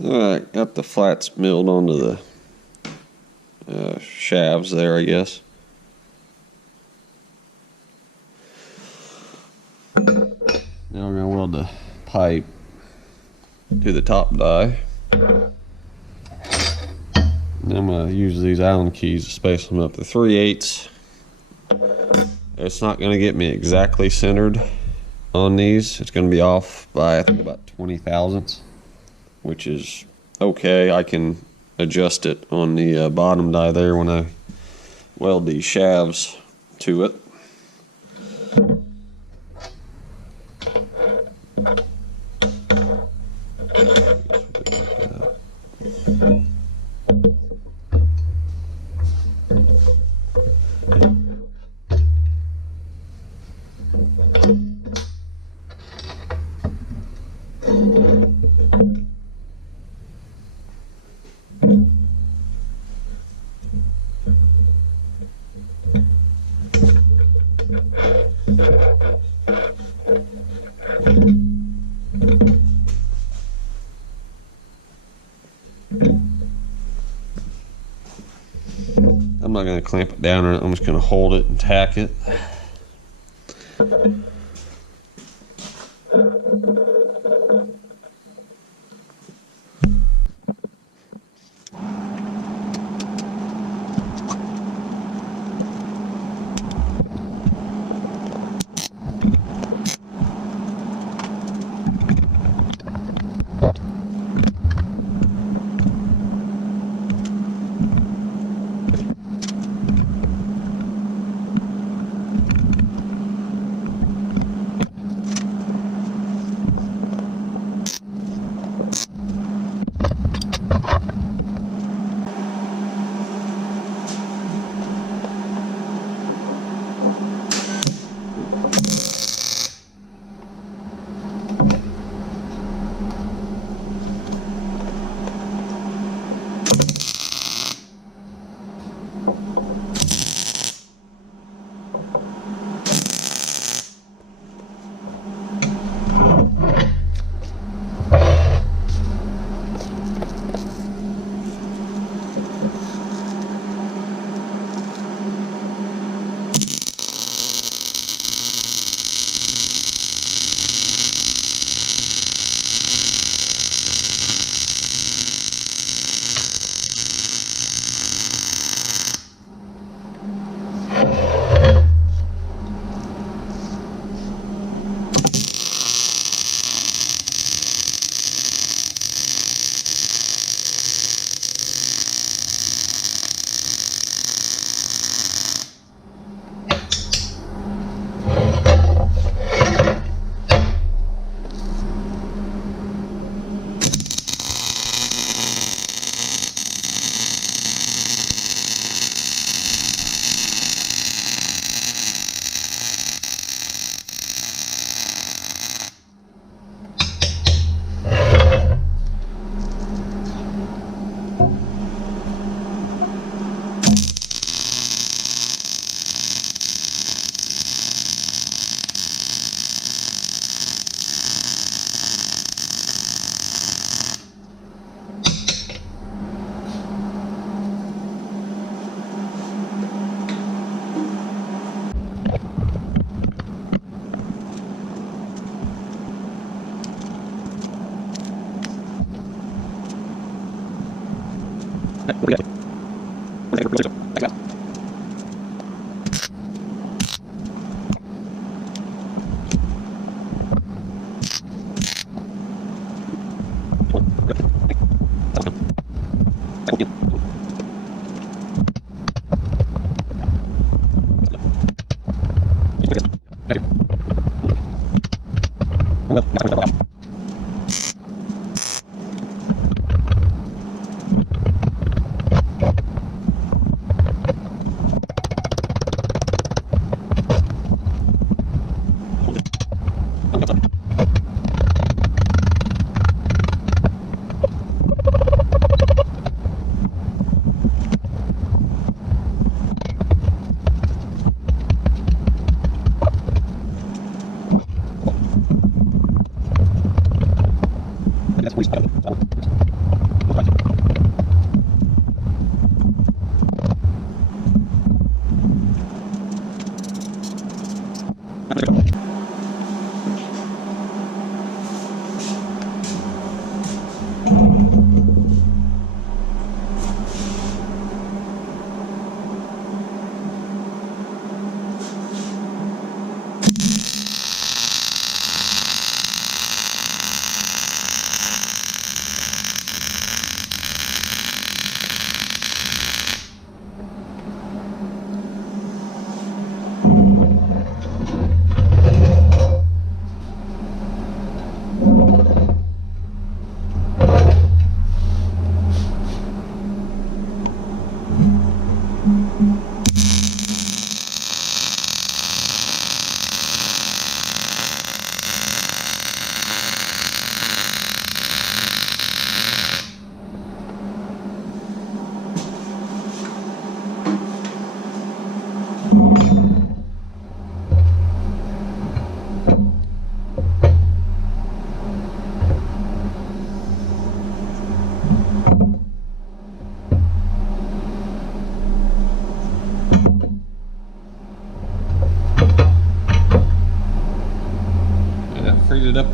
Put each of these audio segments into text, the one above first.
Alright, got the flats milled onto the shafts there, I guess. Now we're going to weld the pipe to the top die. And I'm going to use these Allen keys to space them up to 3/8. It's not going to get me exactly centered on these. It's going to be off by I think about 20 thousandths, which is okay. I can adjust it on the bottom die there when I weld these shafts to it. I'm not going to clamp it down, I'm just going to hold it and tack it. That's what he's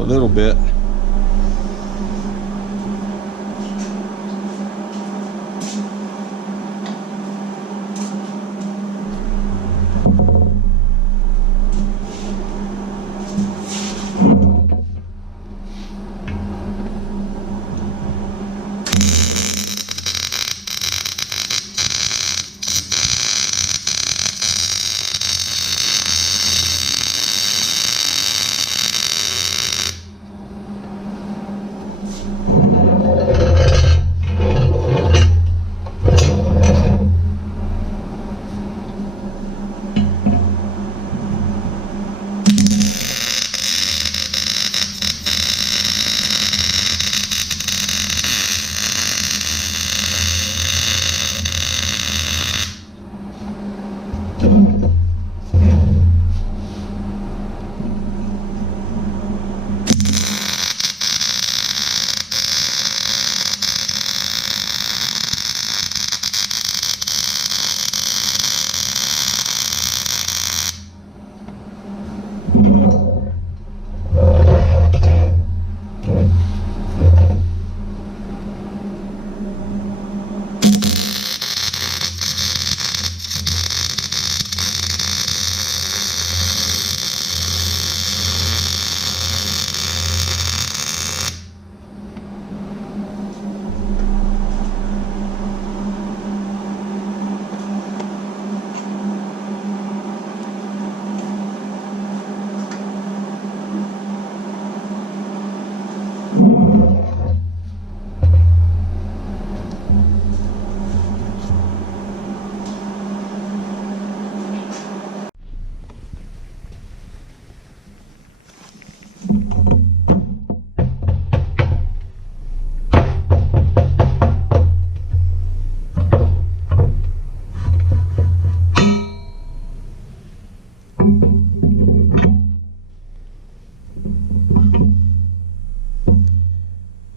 a little bit.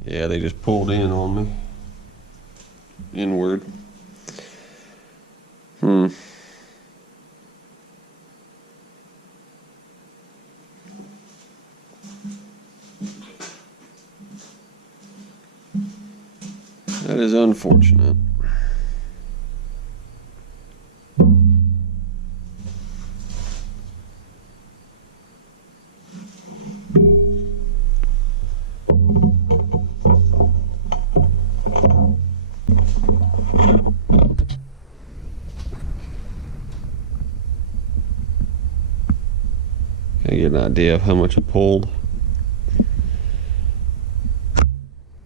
Yeah, they just pulled in on me. Inward. That is unfortunate. Can I get an idea of how much it pulled?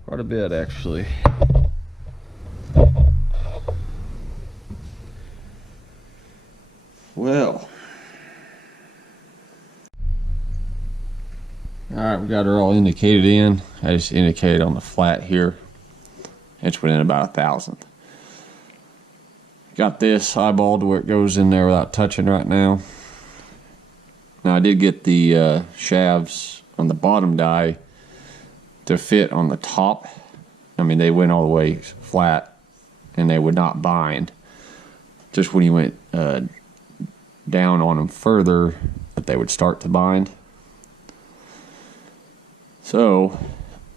Quite a bit, actually. Well, alright, we got her all indicated in. I just indicated on the flat here. It's within about 1,000th. Got this eyeballed to where it goes in there without touching right now. Now I did get the shafts on the bottom die to fit on the top. I mean, they went all the way flat and they would not bind. Just when you went down on them further, that they would start to bind. So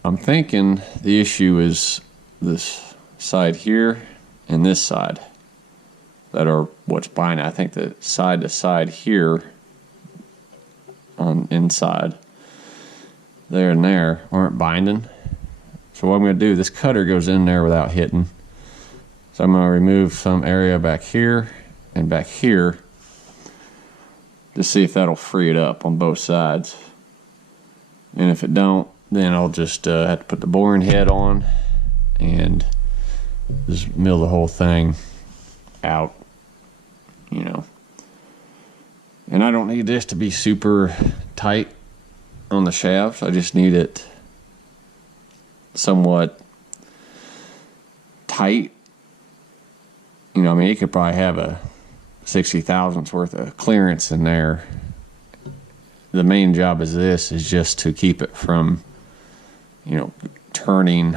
I'm thinking the issue is this side here and this side that are what's binding. I think the side to side here on inside there and there aren't binding. So what I'm going to do, this cutter goes in there without hitting. So I'm going to remove some area back here and back here to see if that'll free it up on both sides. And if it don't, then I'll just have to put the boring head on and just mill the whole thing out, you know. And I don't need this to be super tight on the shafts. I just need it somewhat tight. You know, I mean, you could probably have a 60 thousandths worth of clearance in there. The main job is this is just to keep it from, you know, turning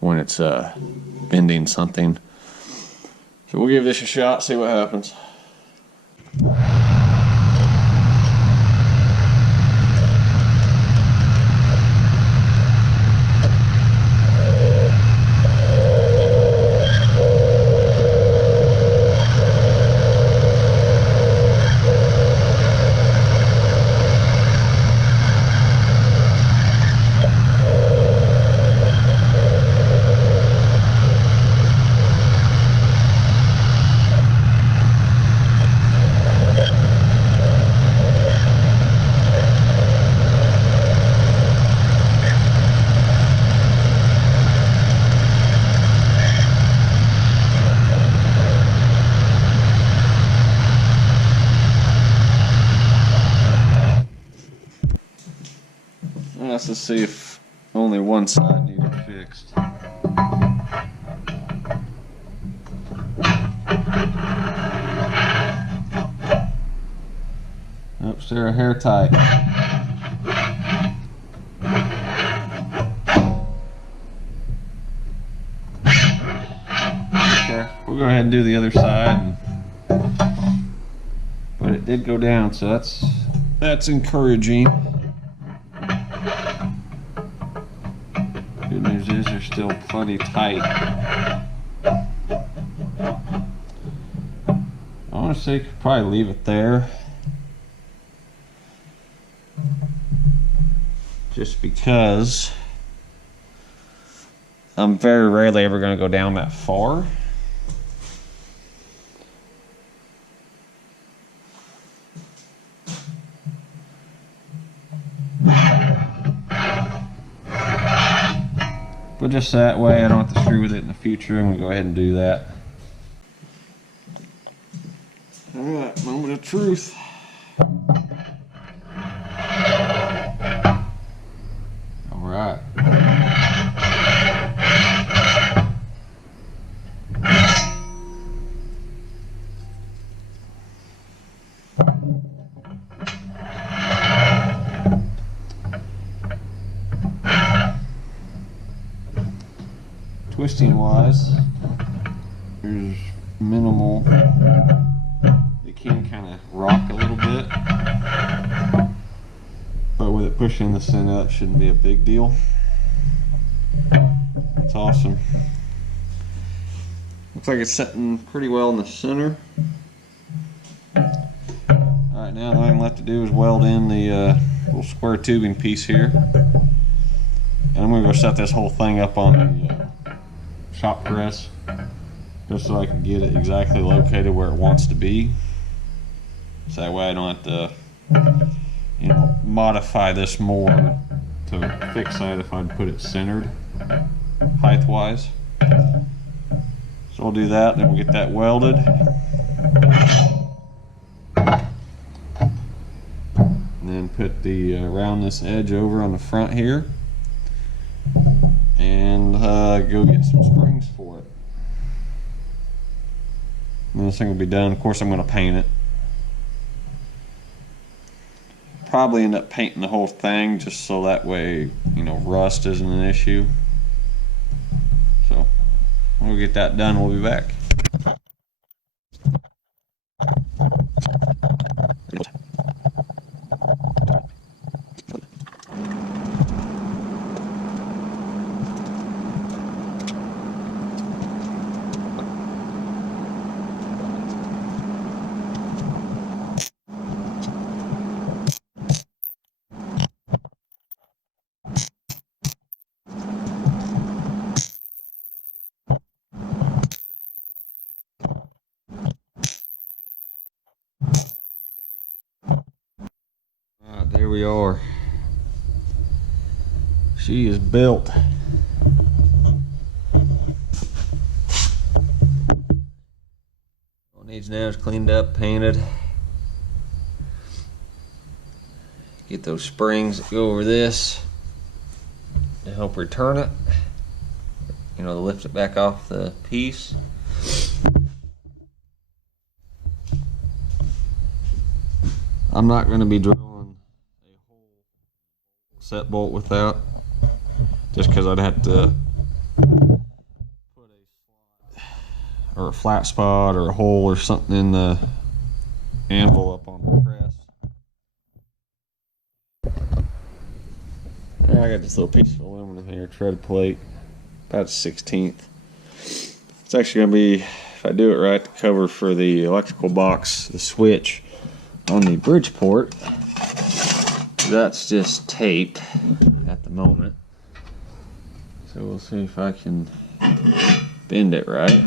when it's bending something. So we'll give this a shot, see what happens. see if only one side needed fixed. Oops, they're a hair tight. Okay, we'll go ahead and do the other side. But it did go down, so that's encouraging. Good news is they're still plenty tight. Honestly, could probably leave it there. Just because I'm very rarely ever going to go down that far. But just that way I don't have to screw with it in the future. I'm going to go ahead and do that. Alright, moment of truth. Alright. Twisting wise, there's minimal. It can kind of rock a little bit, but with it pushing the center up shouldn't be a big deal. It's awesome. Looks like it's setting pretty well in the center. Alright, now the only thing left to do is weld in the little square tubing piece here. And I'm going to go set this whole thing up on the shop press, just so I can get it exactly located where it wants to be. So that way I don't have to, you know, modify this more to fix that if I'd put it centered height wise. So I'll do that, then we'll get that welded. And then put the round this edge over on the front here. And go get some springs for it. And this thing will be done. Of course, I'm going to paint it. Probably end up painting the whole thing just so that way, you know, rust isn't an issue. So when we get that done, we'll be back. There we are. She is built. All it needs now is cleaned up, painted. Get those springs that go over this to help return it. You know, to lift it back off the piece. I'm not going to be drilling set bolt with that, just because I'd have to put a slot or a flat spot or a hole or something in the anvil up on the press. I got this little piece of aluminum here, tread plate, about 1/16. It's actually going to be, if I do it right, the cover for the electrical box, the switch on the Bridgeport. That's just taped at the moment, so we'll see if I can bend it right.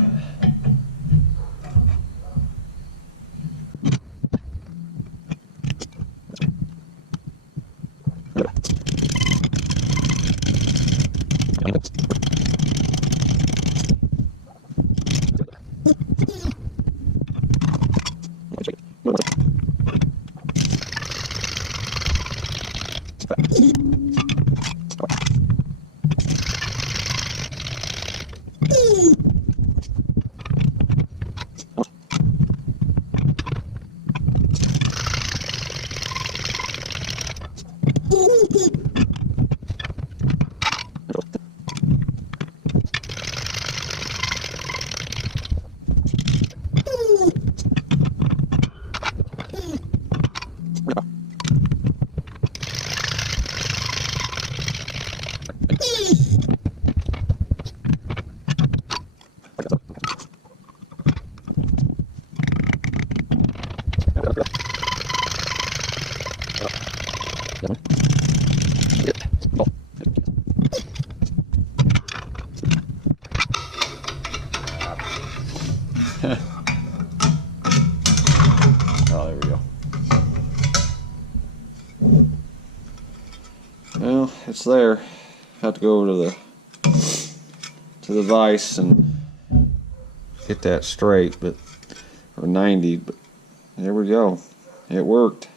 Oh, there we go. Well, it's there. Have to go over to the vise and get that straight, or 90. But there we go. It worked.